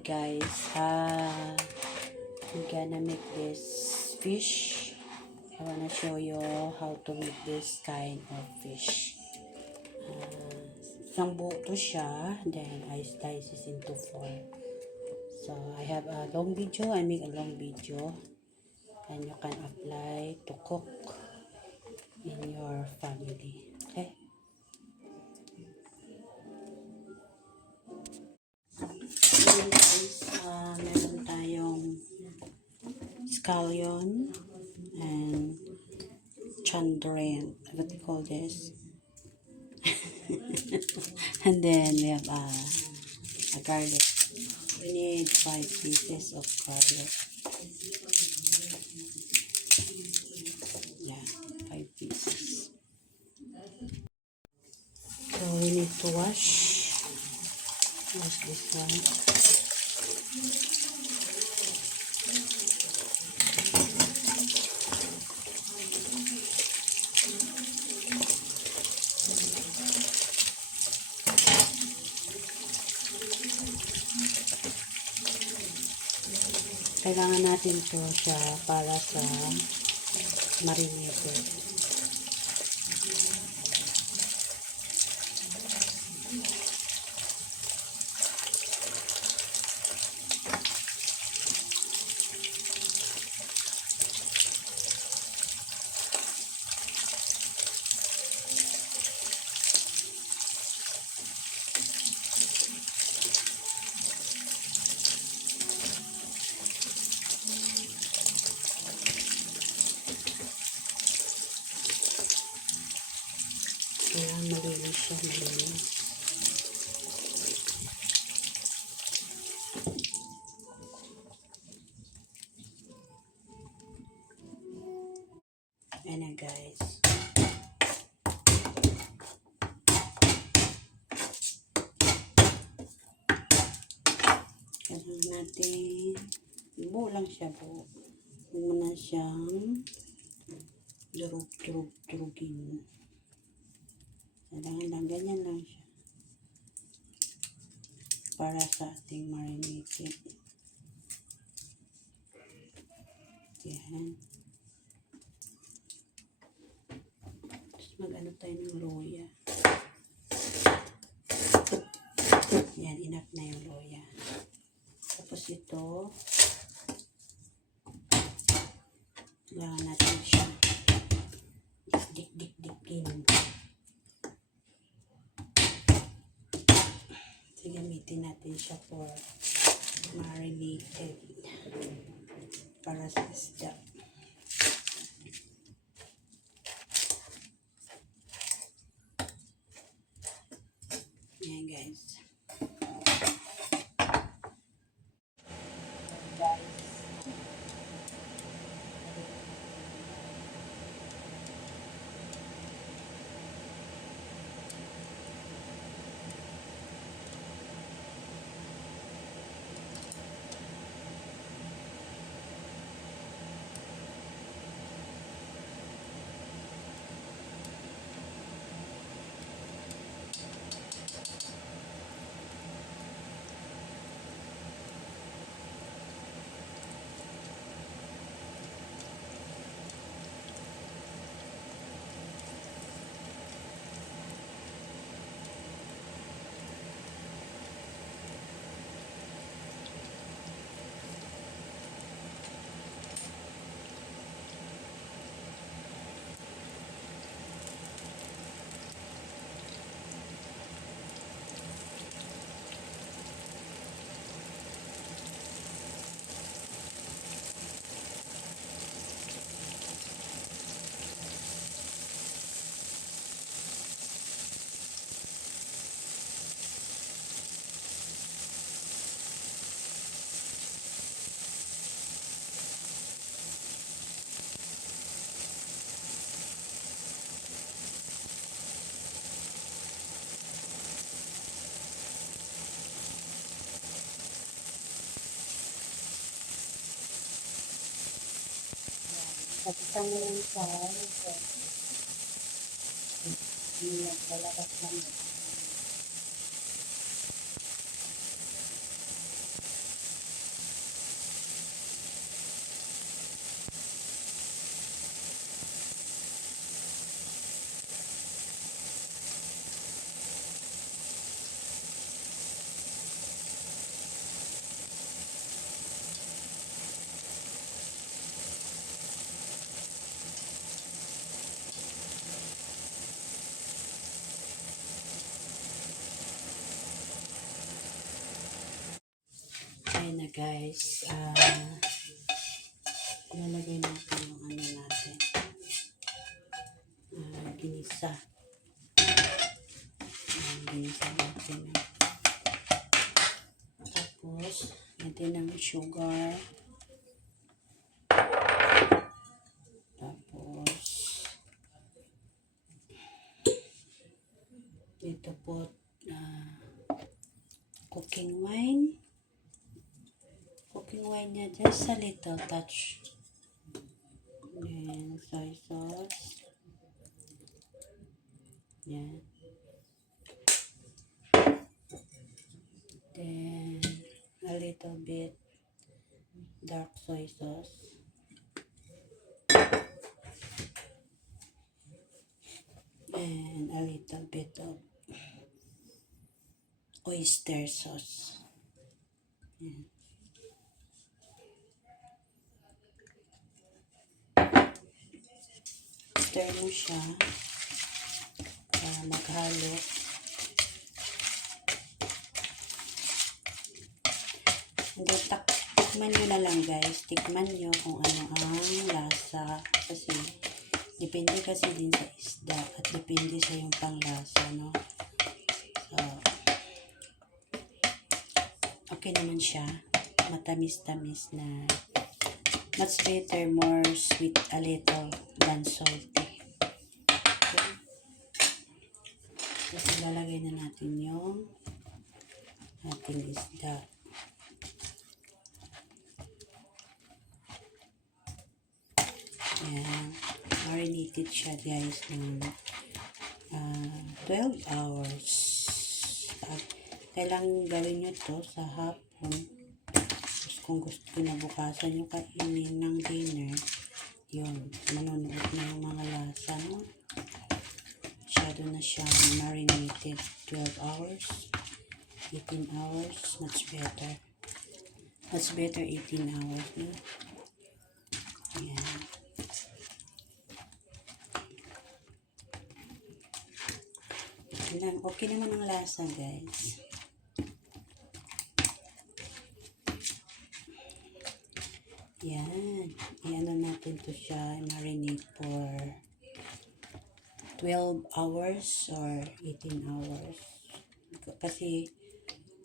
Guys, I'm gonna make this fish. I wanna show you how to make this kind of fish. Isang buo to siya, then I slice it into 4. So I have a long video. I make a long video, and you can apply to cook in your family. Okay. So guys, meron tayong scallion and chandran. What do you call this? And then we have a garlic. We need 5 pieces of garlic. Yeah, 5 pieces. So we need to wash this one. Kailangan natin to siya para sa marinated. Ayan, malinis siya, malinis. Ayan na guys. Kailangan natin, buo lang siya, buo. Huwag mo na siyang durug-durugin. Kailangan lang, ganyan lang siya. Para sa ating marinated. Yan. Tapos mag-ano tayo ng loya. Yan, enough na yung loya. Tapos ito, kailangan natin siya dik-dik-dikin. So, gamitin natin siya for marinated para sa isda. Ayan guys. Kapitan mo lang sa naglalabas lang. guys, lalagay natin yung ano natin. Ginisa. Ginisa natin. Tapos, natin ng sugar. Tapos, ito po, cooking wine. Cooking wine niya, just a little touch. Then, soy sauce. Yan. Then, a little bit dark soy sauce. And a little bit of oyster sauce. Yan. Stir mo siya para maghalo. Hindi, tikman nyo na lang guys. Tikman nyo kung ano ang lasa. Kasi, depende kasi din sa isda at depende sa yung panglasa, no? So, okay naman siya. Matamis-tamis na. Much better, more sweet a little than salty. Okay. Tapos lalagay na natin yung ating isda. Ayan. Marinated siya guys ng 12 hours. At kailangan gawin nyo to sa hapon. Tapos kung gusto kinabukasan nyo kainin ng dinner, yun, manonood na yung mga lasa, no? Masyado na siya marinated. 12 hours, 18 hours, much better. Much better 18 hours, no? Ayan. Okay naman ang lasa guys. Yan. I-ano natin to siya, marinate for 12 hours or 18 hours. Kasi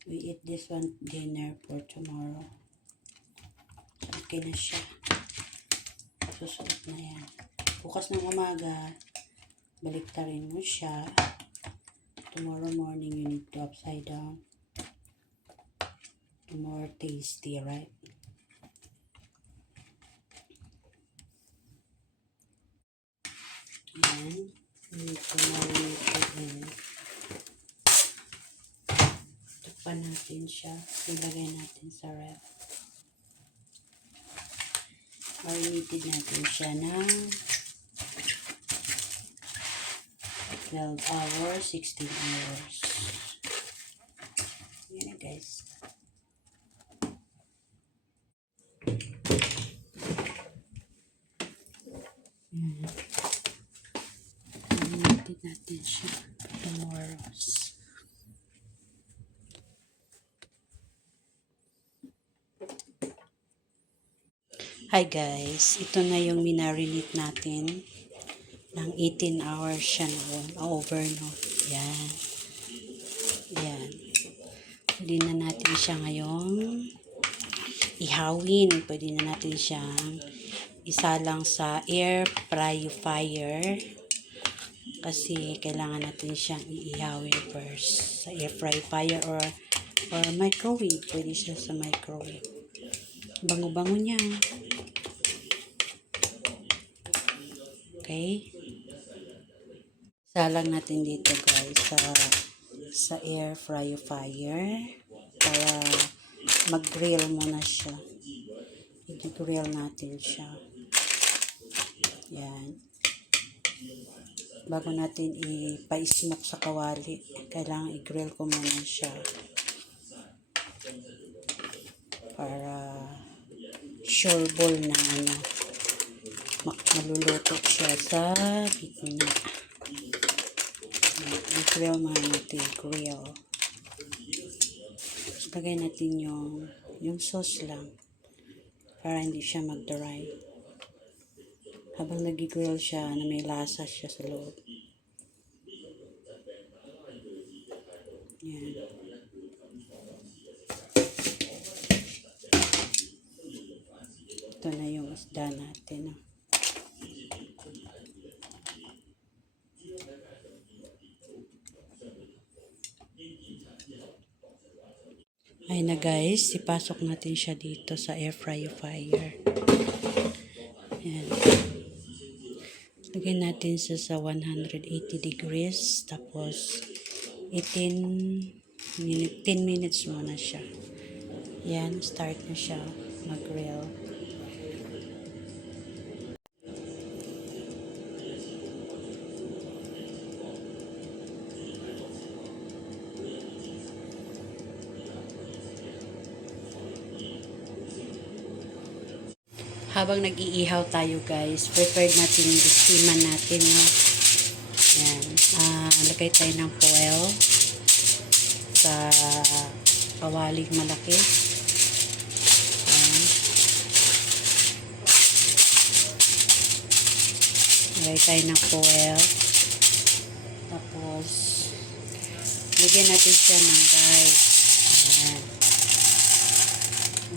we eat this one dinner for tomorrow. Okay na siya. Susunod na yan. Bukas ng umaga, baliktarin mo siya. Tomorrow morning, you need to upside down. More tasty, right? Ayan. You need to marinate it in. Tukpan natin siya. Ilagay natin sa ref. Marinated natin siya ng 12 hours, 16 hours. Yan na guys. Marinated natin siya tomorrow. Hi guys, ito na yung minarinate natin ng 18 hours siya noon, over no. Yan. Yan. Pwede na natin siya ngayon ihawin. Pwede na natin siyang isalang sa air fryer kasi kailangan natin siyang iihawin first sa air fryer or microwave. Pwede siya sa microwave. Bango-bango niya. Okay. Salang natin dito guys sa air fryer para mag-grill muna siya. I-grill natin siya. Yan. Bago natin ipa-smoke sa kawali, kailangan i-grill ko muna siya para sure ball na maluluto siya sa gitna. I-grill muna natin, grill. Tapos lagay natin yung yung sauce lang. Para hindi siya mag-dry. Habang nag-grill siya, na may lasa siya sa loob. Yan. Ito na yung isda natin. Oh. Ayun na guys, ipasok natin siya dito sa air fryer. Yan. Lagyan natin siya sa 180 degrees. Tapos, 10 minutes muna siya. Yan, start na siya mag-grill. Habang nag-iihaw tayo guys, prepare natin yung steaman natin. No? Yan. Lagay tayo ng foil sa kawaling malaki. Yan. Lagay tayo ng foil. Tapos, lagyan natin siya ng rice. Yan.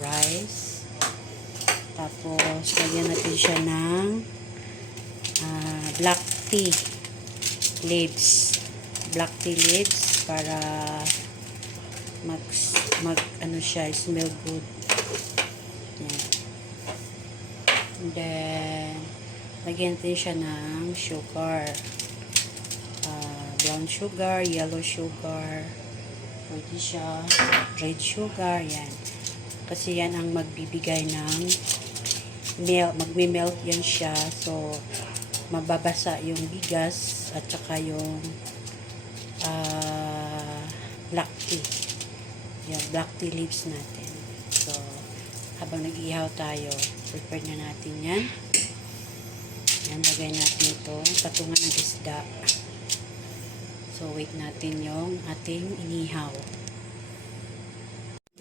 Rice. Tapos, lagyan natin siya ng black tea leaves. Black tea leaves para ano siya, smell good. Yan. And then, lagyan natin siya ng sugar. Brown sugar, yellow sugar. Pwede siya, red sugar. Yan. Kasi yan ang magbibigay ng magme-melt yan siya. So, mababasa yung bigas at saka yung black tea. Yan, black tea leaves natin. So, habang nag-ihaw tayo, prepare na natin yan. Yan, lagay natin ito. Patungan ng isda. So, wait natin yung ating inihaw.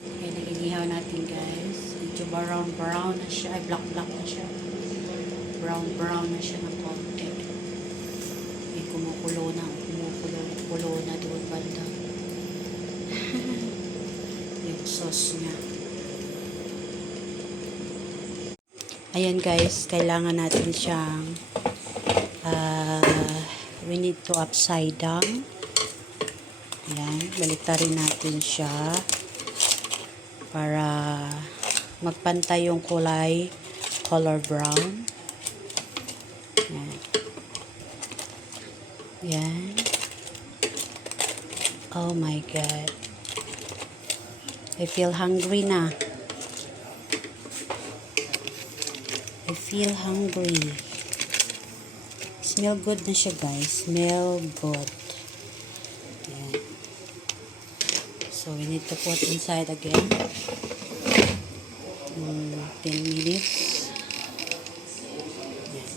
Okay, nag-inihaw natin guys. Medyo brown na siya. Ay, black na siya. Brown na siya ng konti. Ay, kumukulo na doon banda. Yung sauce niya. Ayan guys, kailangan natin siyang we need to upside down. Ayan, baliktarin natin siya para magpantay yung color brown. Ayan. Ayan. Oh my God. I feel hungry na. I feel hungry. Smell good na siya guys. Smell good. Ayan. So we need to put inside again. 10 minutes. Ayan.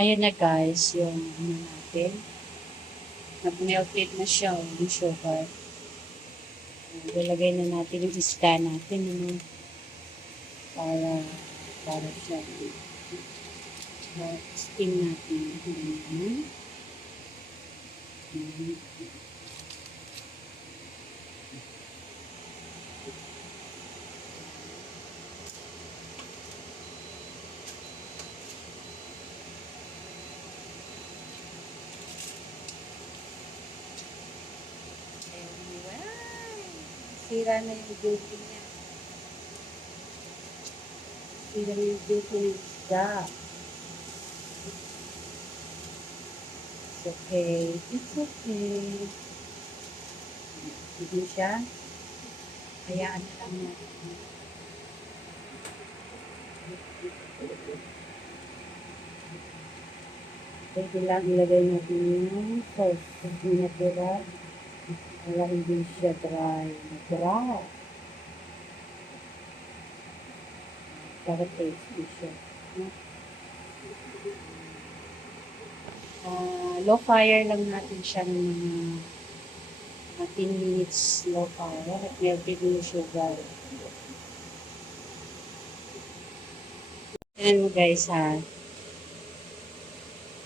Ayan na guys, yung ano natin. Nag-melted na siya, yung sugar. Ilagay na natin yung isda natin, ano, para siya. Steam natin. Sira na yung beauty niya. Sira na yung beauty ng isda. It's okay. It's okay. Hindi siya. Hayaan na lang natin. Pwede lang ilagay natin yung sauce. Hindi natira. Wala, hindi siya dry. Dry. Para tasty siya. Low fire lang natin siya ng mga 10 minutes low fire at melted yung sugar. Tignan mo guys ha.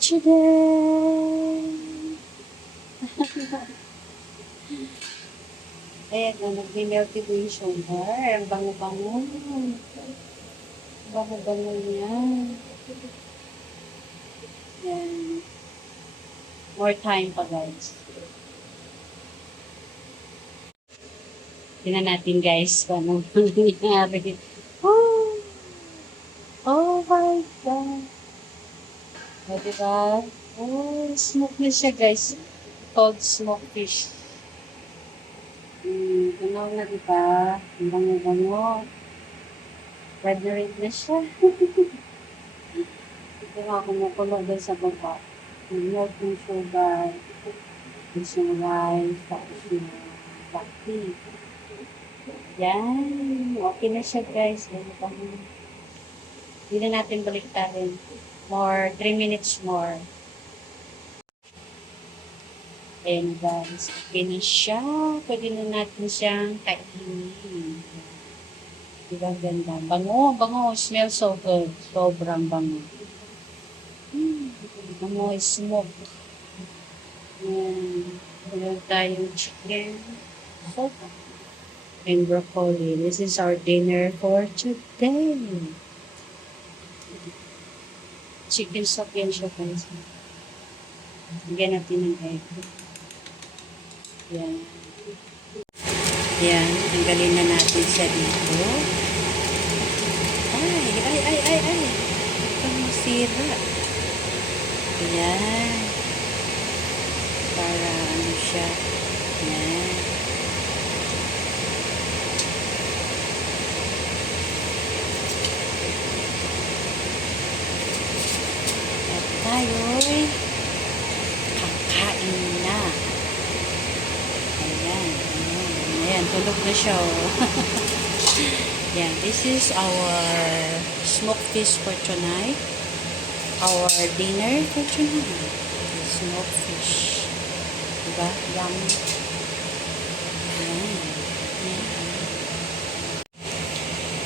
Tchadan! Ayan na, nag-melted yung sugar. Ang bango-bango. Bango-bango niya. Yan. More time pa guys. Tingnan natin guys kung anong nangyari. Oh! Oh my God! O, diba? Oh, smoke na siya guys. Called smoke fish. Ganaw na diba? Ang bango-bango. Red na red na siya. Ito nga kumukulo doon sa baba. Yung milk ng sugar. Yung rice. Tapos yung black tea. Yan. Okay na siya guys. Hindi na natin baliktarin. More, 3 minutes more. Ayan guys. Okay na siya. Pwede na natin siyang kainin. Diba ganda? Bango, bango. Smell so good. Sobrang bango. Bango, smoke. Meron tayong chicken. Soup. And broccoli. This is our dinner for today. Chicken soup yan siya guys. Lagyan natin ng egg. Yan. Yan. Tanggalin na natin siya dito. Ay. Ito masira. Yan. Para ano siya. Yan. At tayo'y kakain na. Ayan, tulog na siya. Yan, this is our smoked fish for tonight. Our dinner for tonight. Smoked fish. Diba? Yummy. Ayan.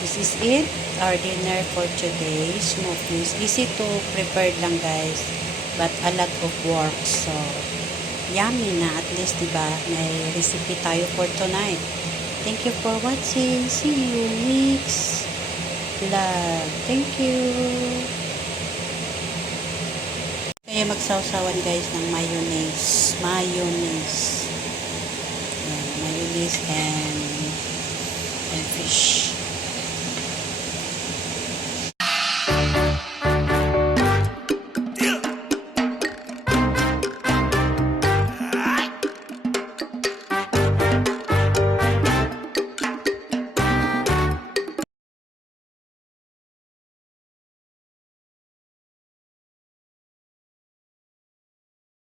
This is it. Our dinner for today. Smoked fish. Easy to prepare lang guys. But a lot of work. So, yummy na at least diba may recipe tayo for tonight. Thank you for watching. See you next vlog. Thank you. Kaya magsawsawan guys ng mayonnaise. Mayonnaise and fish.